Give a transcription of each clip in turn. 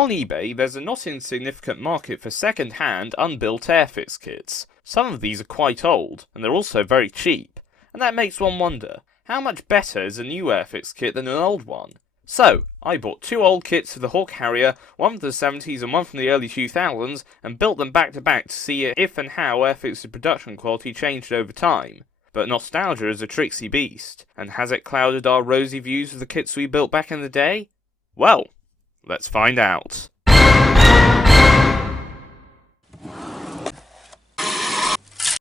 On eBay, there's a not insignificant market for second-hand, unbuilt Airfix kits. Some of these are quite old, and they're also very cheap, and that makes one wonder, how much better is a new Airfix kit than an old one? So, I bought 2 old kits for the Hawk Harrier, one from the 70s and one from the early 2000s, and built them back to back to see if and how Airfix's production quality changed over time. But nostalgia is a tricksy beast, and has it clouded our rosy views of the kits we built back in the day? Well, let's find out.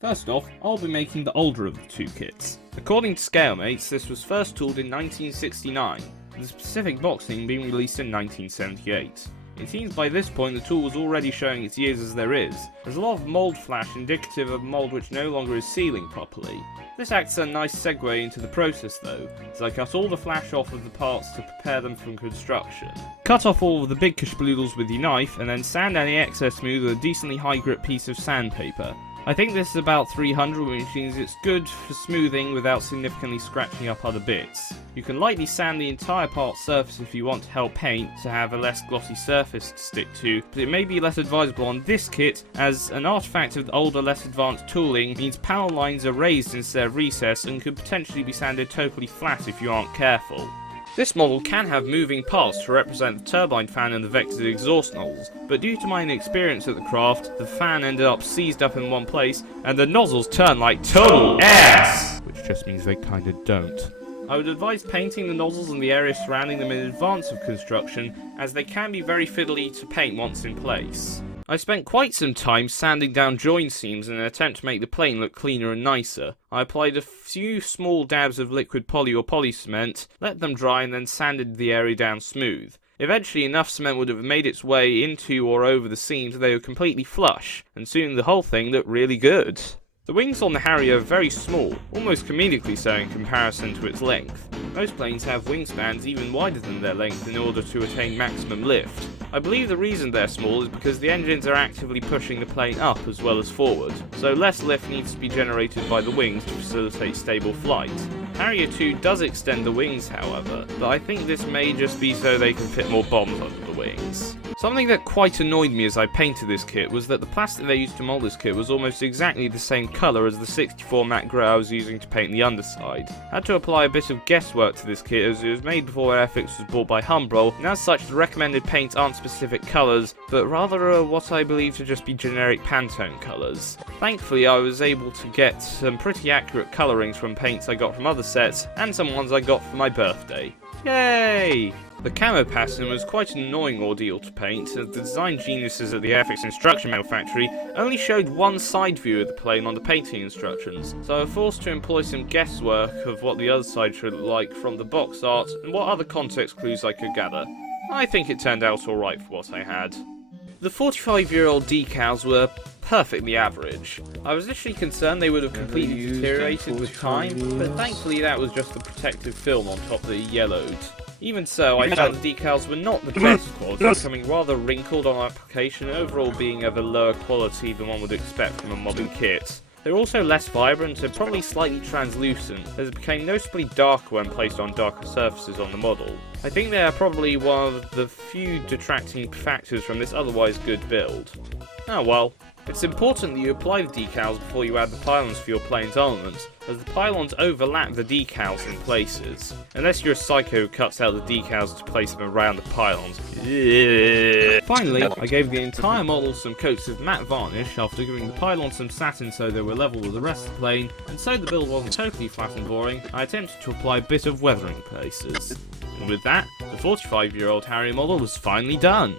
First off, I'll be making the older of the 2 kits. According to Scalemates, this was first tooled in 1969, with the specific boxing being released in 1978. It seems by this point the tool was already showing its years as there is. There's a lot of mould flash indicative of mould which no longer is sealing properly. This acts as a nice segue into the process though, as I cut all the flash off of the parts to prepare them for construction. Cut off all of the big kashbloodles with your knife and then sand any excess smooth with a decently high grip piece of sandpaper. I think this is about 300, which means it's good for smoothing without significantly scratching up other bits. You can lightly sand the entire part surface if you want to help paint to have a less glossy surface to stick to, but it may be less advisable on this kit as an artifact of the older, less advanced tooling means panel lines are raised instead of recessed and could potentially be sanded totally flat if you aren't careful. This model can have moving parts to represent the turbine fan and the vectored exhaust nozzles, but due to my inexperience at the craft, the fan ended up seized up in one place, and the nozzles turn like total ass! Which just means they kinda don't. I would advise painting the nozzles and the area surrounding them in advance of construction, as they can be very fiddly to paint once in place. I spent quite some time sanding down join seams in an attempt to make the plane look cleaner and nicer. I applied a few small dabs of liquid poly or poly cement, let them dry and then sanded the area down smooth. Eventually enough cement would have made its way into or over the seams so they were completely flush, and soon the whole thing looked really good. The wings on the Harrier are very small, almost comedically so in comparison to its length. Most planes have wingspans even wider than their length in order to attain maximum lift. I believe the reason they're small is because the engines are actively pushing the plane up as well as forward, so less lift needs to be generated by the wings to facilitate stable flight. Harrier 2 does extend the wings however, but I think this may just be so they can fit more bombs under the wings. Something that quite annoyed me as I painted this kit was that the plastic they used to mold this kit was almost exactly the same colour as the 64 matte grey I was using to paint the underside. I had to apply a bit of guesswork to this kit as it was made before Airfix was bought by Humbrol, and as such the recommended paints aren't specific colours, but rather are what I believe to just be generic Pantone colours. Thankfully I was able to get some pretty accurate colourings from paints I got from other sets, and some ones I got for my birthday. Yay! The camo pattern was quite an annoying ordeal to paint, as the design geniuses at the Airfix Instruction Manual Factory only showed one side view of the plane on the painting instructions, so I was forced to employ some guesswork of what the other side should look like from the box art and what other context clues I could gather. I think it turned out alright for what I had. The 45-year-old decals were perfectly average. I was initially concerned they would have completely deteriorated with time, but thankfully that was just the protective film on top that yellowed. Even so, I found the decals were not the best quality, becoming rather wrinkled on application and overall being of a lower quality than one would expect from a modern kit. They were also less vibrant and probably slightly translucent, as it became noticeably darker when placed on darker surfaces on the model. I think they are probably one of the few detracting factors from this otherwise good build. Oh well. It's important that you apply the decals before you add the pylons for your plane's elements, as the pylons overlap the decals in places. Unless you're a psycho who cuts out the decals to place them around the pylons. Finally, I gave the entire model some coats of matte varnish after giving the pylons some satin so they were level with the rest of the plane, and so the build wasn't totally flat and boring, I attempted to apply a bit of weathering places. And with that, the 45-year-old Harrier model was finally done.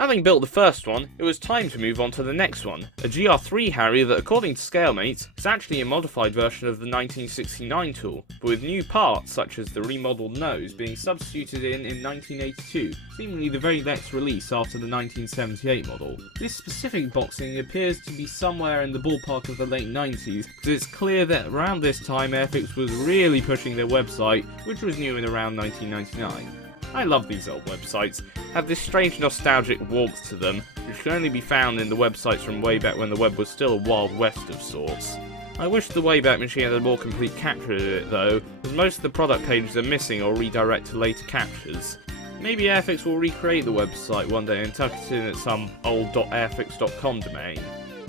Having built the first one, it was time to move on to the next one, a GR3 Harrier that according to Scalemates is actually a modified version of the 1969 tool, but with new parts such as the remodelled nose being substituted in 1982, seemingly the very next release after the 1978 model. This specific boxing appears to be somewhere in the ballpark of the late 90s, because it's clear that around this time Airfix was really pushing their website, which was new in around 1999. I love these old websites, have this strange nostalgic warmth to them, which can only be found in the websites from way back when the web was still a wild west of sorts. I wish the Wayback Machine had a more complete capture of it though, as most of the product pages are missing or redirect to later captures. Maybe Airfix will recreate the website one day and tuck it in at some old .airfix.com domain.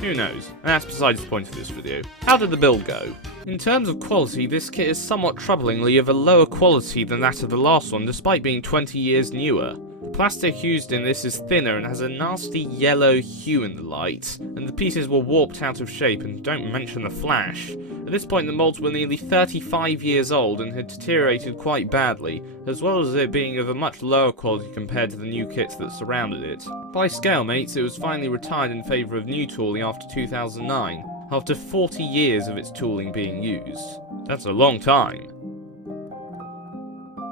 Who knows? And that's besides the point of this video. How did the build go? In terms of quality, this kit is somewhat troublingly of a lower quality than that of the last one, despite being 20 years newer. The plastic used in this is thinner and has a nasty yellow hue in the light, and the pieces were warped out of shape, and don't mention the flash. At this point the molds were nearly 35 years old and had deteriorated quite badly, as well as it being of a much lower quality compared to the new kits that surrounded it. By scale mates, it was finally retired in favour of new tooling after 2009, after 40 years of its tooling being used. That's a long time.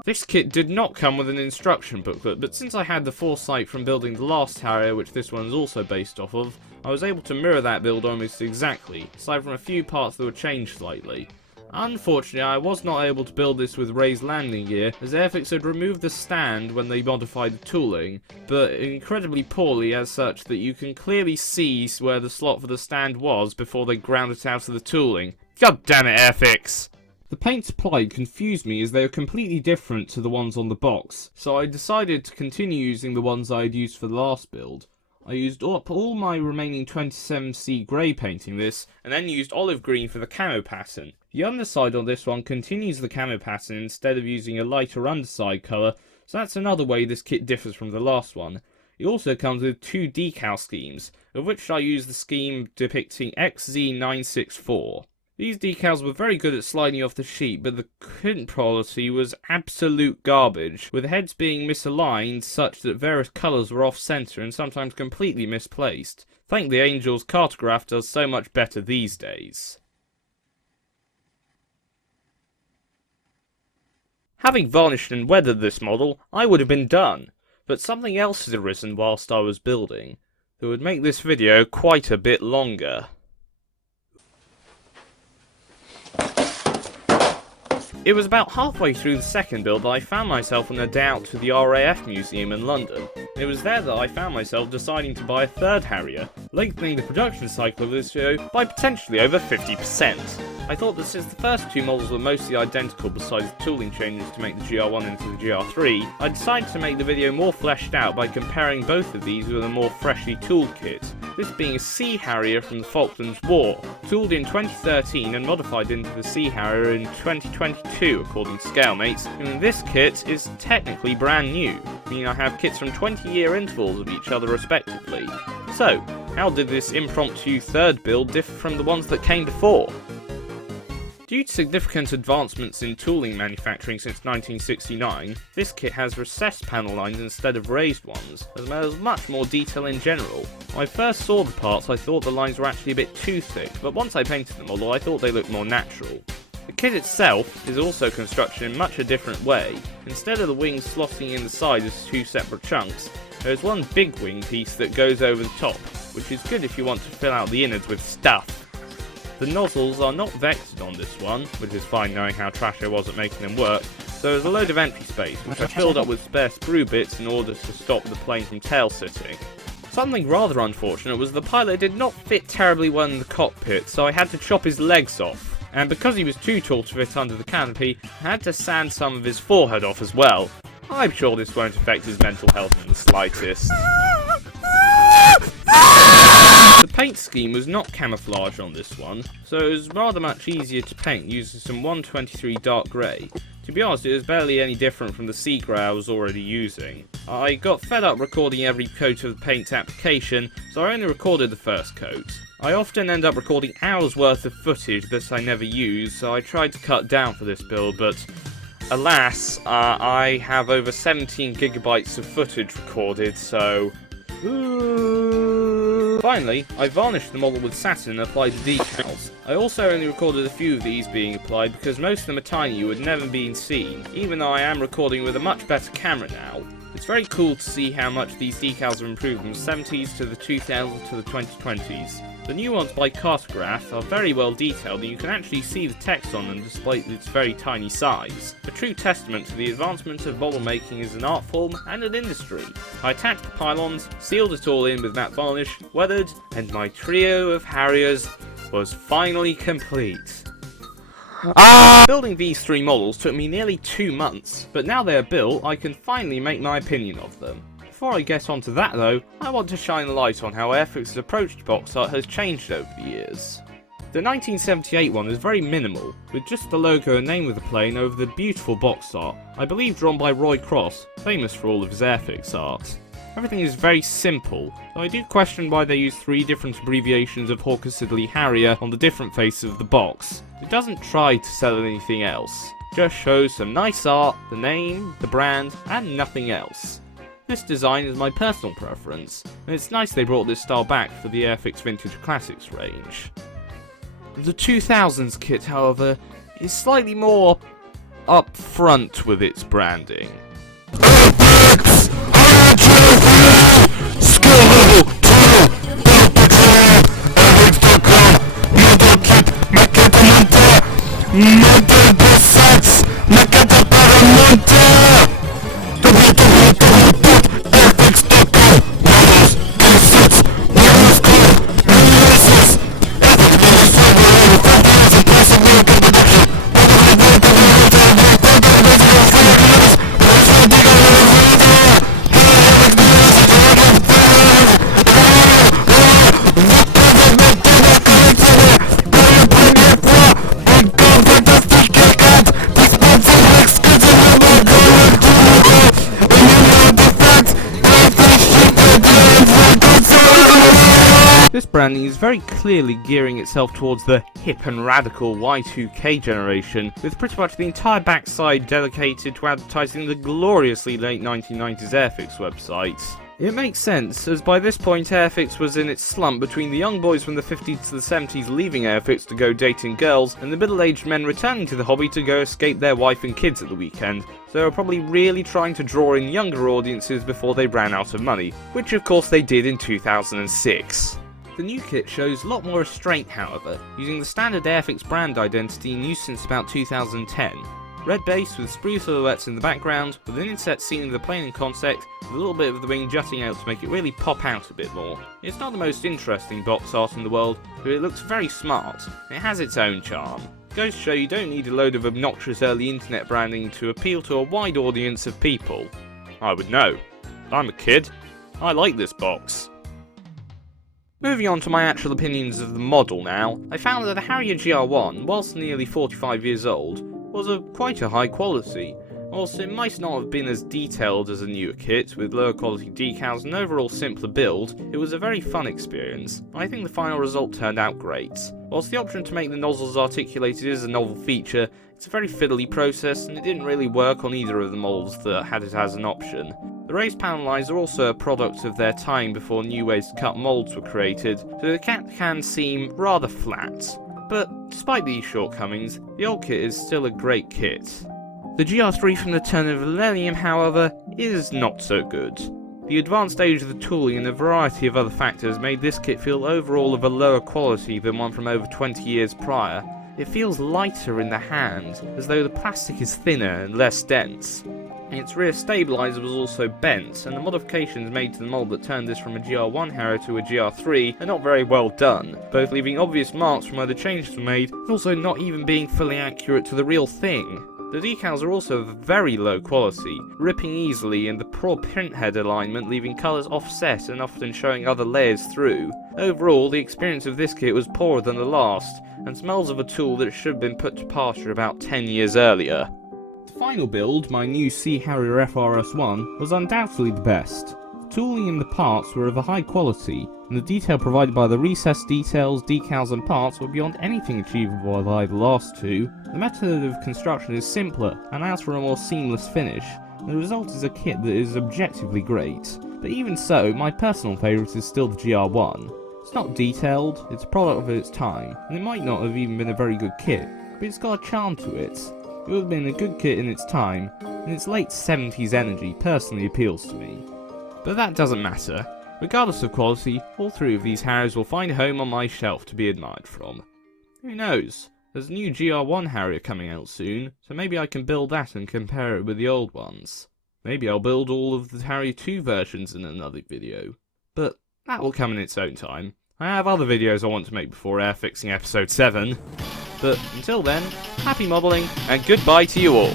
This kit did not come with an instruction booklet, but since I had the foresight from building the last Harrier, which this one is also based off of, I was able to mirror that build almost exactly, aside from a few parts that were changed slightly. Unfortunately, I was not able to build this with raised landing gear, as Airfix had removed the stand when they modified the tooling, but incredibly poorly as such that you can clearly see where the slot for the stand was before they ground it out of the tooling. God damn it, Airfix! The paints applied confused me as they were completely different to the ones on the box, so I decided to continue using the ones I had used for the last build. I used up all my remaining 27C grey painting this, and then used olive green for the camo pattern. The underside on this one continues the camo pattern instead of using a lighter underside colour, so that's another way this kit differs from the last one. It also comes with two decal schemes, of which I used the scheme depicting XZ964. These decals were very good at sliding off the sheet, but the print quality was absolute garbage, with heads being misaligned such that various colours were off-centre and sometimes completely misplaced. Thank the angels Cartograph does so much better these days. Having varnished and weathered this model, I would have been done, but something else had arisen whilst I was building that would make this video quite a bit longer. It was about halfway through the second build that I found myself on a day out to the RAF Museum in London. It was there that I found myself deciding to buy a third Harrier, lengthening the production cycle of this video by potentially over 50%. I thought that since the first two models were mostly identical besides the tooling changes to make the GR1 into the GR3, I decided to make the video more fleshed out by comparing both of these with a more freshly tooled kit, this being a Sea Harrier from the Falklands War, tooled in 2013 and modified into the Sea Harrier in 2022 according to Scalemates, and this kit is technically brand new, meaning I have kits from 20-year intervals of each other respectively. So, how did this impromptu third build differ from the ones that came before? Due to significant advancements in tooling manufacturing since 1969, this kit has recessed panel lines instead of raised ones, as well as much more detail in general. When I first saw the parts I thought the lines were actually a bit too thick, but once I painted the model I thought they looked more natural. The kit itself is also constructed in much a different way. Instead of the wings slotting in the side as two separate chunks, there is one big wing piece that goes over the top, which is good if you want to fill out the innards with stuff. The nozzles are not vectored on this one, which is fine knowing how trash I was at making them work, so there's a load of empty space, which I filled up with spare sprue bits in order to stop the plane from tail sitting. Something rather unfortunate was the pilot did not fit terribly well in the cockpit, so I had to chop his legs off. And because he was too tall to fit under the canopy, I had to sand some of his forehead off as well. I'm sure this won't affect his mental health in the slightest. The paint scheme was not camouflage on this one, so it was rather much easier to paint using some 123 dark grey. To be honest, it was barely any different from the sea grey I was already using. I got fed up recording every coat of the paint's application, so I only recorded the first coat. I often end up recording hours worth of footage that I never use, so I tried to cut down for this build, but alas, I have over 17 gigabytes of footage recorded, so... Finally, I varnished the model with satin and applied the decals. I also only recorded a few of these being applied because most of them are tiny and would never been seen, even though I am recording with a much better camera now. It's very cool to see how much these decals have improved from the 70s to the 2000s to the 2020s. The new ones by Cartograph are very well detailed and you can actually see the text on them despite its very tiny size. A true testament to the advancement of model making as an art form and an industry. I attached the pylons, sealed it all in with matte varnish, weathered, and my trio of Harriers was finally complete. Building these 3 models took me nearly 2 months, but now they are built, I can finally make my opinion of them. Before I get onto that though, I want to shine a light on how Airfix's approach to box art has changed over the years. The 1978 one is very minimal, with just the logo and name of the plane over the beautiful box art, I believe drawn by Roy Cross, famous for all of his Airfix art. Everything is very simple, though I do question why they use 3 different abbreviations of Hawker Siddeley Harrier on the different faces of the box. It doesn't try to sell anything else, just shows some nice art, the name, the brand, and nothing else. This design is my personal preference, and it's nice they brought this style back for the Airfix Vintage Classics range. The 2000s kit, however, is slightly more upfront with its branding. This branding is very clearly gearing itself towards the hip and radical Y2K generation, with pretty much the entire backside dedicated to advertising the gloriously late 1990s Airfix website. It makes sense, as by this point Airfix was in its slump between the young boys from the 50s to the 70s leaving Airfix to go dating girls, and the middle-aged men returning to the hobby to go escape their wife and kids at the weekend, so they were probably really trying to draw in younger audiences before they ran out of money, which of course they did in 2006. The new kit shows a lot more restraint, however, using the standard Airfix brand identity in use since about 2010. Red base with sprue silhouettes in the background, with an inset scene of the plane in concept, with a little bit of the wing jutting out to make it really pop out a bit more. It's not the most interesting box art in the world, but it looks very smart, and it has its own charm. It goes to show you don't need a load of obnoxious early internet branding to appeal to a wide audience of people. I would know. I'm a kid. I like this box. Moving on to my actual opinions of the model now, I found that the Harrier GR1, whilst nearly 45 years old, was of quite a high quality. Whilst it might not have been as detailed as a newer kit, with lower quality decals and overall simpler build, it was a very fun experience, and I think the final result turned out great. Whilst the option to make the nozzles articulated is a novel feature, it's a very fiddly process and it didn't really work on either of the models that had it as an option. The raised panel lines are also a product of their time before new ways to cut moulds were created, so the kit can seem rather flat. But despite these shortcomings, the old kit is still a great kit. The GR3 from the turn of the millennium, however, is not so good. The advanced age of the tooling and a variety of other factors made this kit feel overall of a lower quality than one from over 20 years prior. It feels lighter in the hand, as though the plastic is thinner and less dense. Its rear stabilizer was also bent, and the modifications made to the mould that turned this from a GR1 Harrier to a GR3 are not very well done, both leaving obvious marks from where the changes were made, and also not even being fully accurate to the real thing. The decals are also of very low quality, ripping easily, and the poor print head alignment leaving colours offset and often showing other layers through. Overall, the experience of this kit was poorer than the last, and smells of a tool that should have been put to pasture about 10 years earlier. The final build, my new C Harrier FRS1, was undoubtedly the best. The tooling and the parts were of a high quality, and the detail provided by the recessed details, decals and parts were beyond anything achievable by the last two. The method of construction is simpler and allows for a more seamless finish, and the result is a kit that is objectively great. But even so, my personal favourite is still the GR1. It's not detailed, it's a product of its time, and it might not have even been a very good kit, but it's got a charm to it. It would have been a good kit in its time, and its late 70s energy personally appeals to me. But that doesn't matter. Regardless of quality, all 3 of these Harriers will find a home on my shelf to be admired from. Who knows? There's a new GR1 Harrier coming out soon, so maybe I can build that and compare it with the old ones. Maybe I'll build all of the Harrier 2 versions in another video. But that will come in its own time. I have other videos I want to make before airfixing episode 7, but until then, happy modelling, and goodbye to you all.